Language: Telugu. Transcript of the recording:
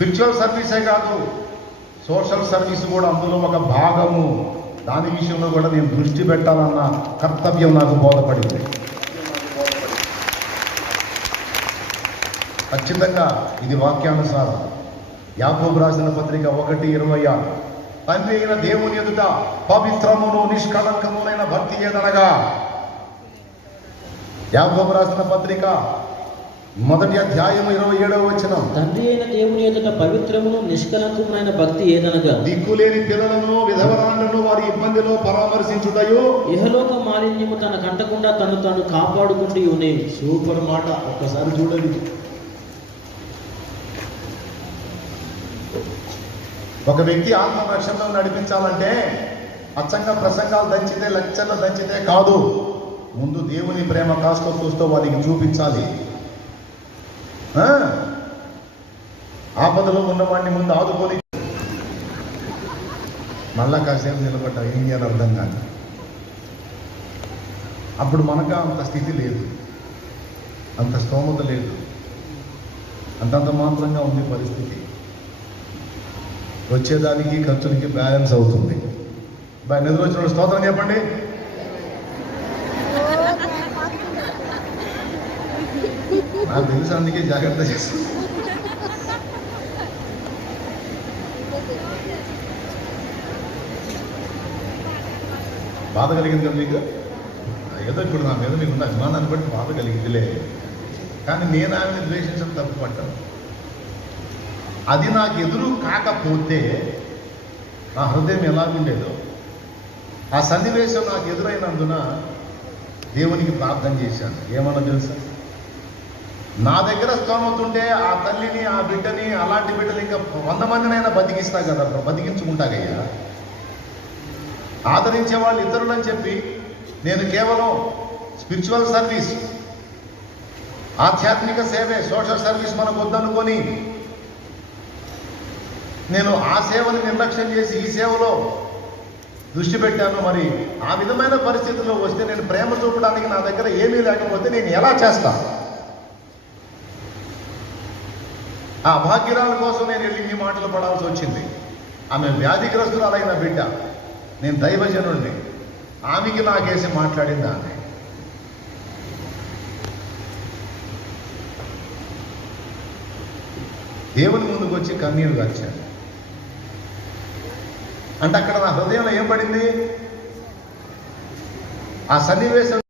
స్పిరిచువల్ సర్వీసే కాదు, సోషల్ సర్వీస్ కూడా అందులో ఒక భాగము. దాని విషయంలో కూడా నేను దృష్టి పెట్టాలన్న కర్తవ్యం నాకు బోధపడింది. ఖచ్చితంగా ఇది వాక్యానుసారం. యాకోబు రాసిన పత్రిక 1:26, తండ్రి అయిన దేవుని ఎదుట పవిత్రమును నిష్కళంకమునైన భక్తి ఏదనగా. యాకోబు రాసిన పత్రిక 1:27, తండ్రి అయిన దేవుని ఎదుట పవిత్రమును నిష్కలంకమునైన భక్తి ఏదనగా, దిక్కులేని పిల్లలను విధవరాళ్లను వారి ఇబ్బందిలో పరామర్శించుటయు, ఇహలోక మాలిన్యము తన కంటకుండా తను కాపాడుకుంటూ ఉండేవి. సూపర్ మాట, ఒక్కసారి చూడండి. ఒక వ్యక్తి ఆత్మరక్షణలో నడిపించాలంటే అచ్చంగా ప్రసంగాలు దంచితే, లెక్చర్లు దంచితే కాదు. ముందు దేవుని ప్రేమ కాస్తో కూస్తో వారికి చూపించాలి. ఆపదలో ఉన్నవాడిని ముందు ఆదుకొని మళ్ళా కాసేపు నిలబడ్డ ఏం చేయాలి అర్థం కాదు. అప్పుడు మనకు అంత స్థితి లేదు, అంత స్తోమత లేదు, అంతంత మాత్రంగా ఉంది పరిస్థితి. వచ్చేదానికి ఖర్చులకి బ్యాలెన్స్ అవుతుంది. నిద్ర వచ్చిన స్తోత్రం చెప్పండి. నాకు తెలుసు, అందుకే జాగ్రత్త చేస్తాను. బాధ కలిగింది కదా మీకు? ఏదో ఇప్పుడు నా మీద మీకున్న అభిమానాన్ని బట్టి బాధ కలిగిందిలే, కానీ నేను ఆమెను ద్వేషించడం తప్పు పట్టాను. అది నాకు ఎదురు కాకపోతే నా హృదయం ఎలాగుండేదో, ఆ సన్నివేశం నాకు ఎదురైనందున దేవునికి ప్రార్థన చేశాను. ఏమన్నా తెలుసా, నా దగ్గర స్తోమతుంటే ఆ తల్లిని, ఆ బిడ్డని, అలాంటి బిడ్డలు ఇంకా 100 మందినైనా బతికిస్తా కదా, బతికించుకుంటాగయ్యా. ఆదరించే వాళ్ళు ఇతరులని చెప్పి నేను కేవలం స్పిరిచువల్ సర్వీస్, ఆధ్యాత్మిక సేవే, సోషల్ సర్వీస్ మనకు వద్దనుకొని నేను ఆ సేవని నిర్లక్ష్యం చేసి ఈ సేవలో దృష్టి పెట్టాను. మరి ఆ విధమైన పరిస్థితుల్లో వస్తే నేను ప్రేమ చూపడానికి నా దగ్గర ఏమీ లేకపోతే నేను ఎలా చేస్తా? ఆ భాగ్యరాల కోసం నేను వెళ్ళి ఇన్ని మాటలు పడాల్సి వచ్చింది. ఆమె వ్యాధిగ్రస్తురాలైన బిడ్డ, నేను దైవజనుడిని, ఆమెకి నాకేసి మాట్లాడింది ఆమె. దేవుని ముందుకు వచ్చి కన్నీరు గార్చాను. అంటే అక్కడ నా హృదయంలో ఏం పడింది? ఆ సన్నివేశం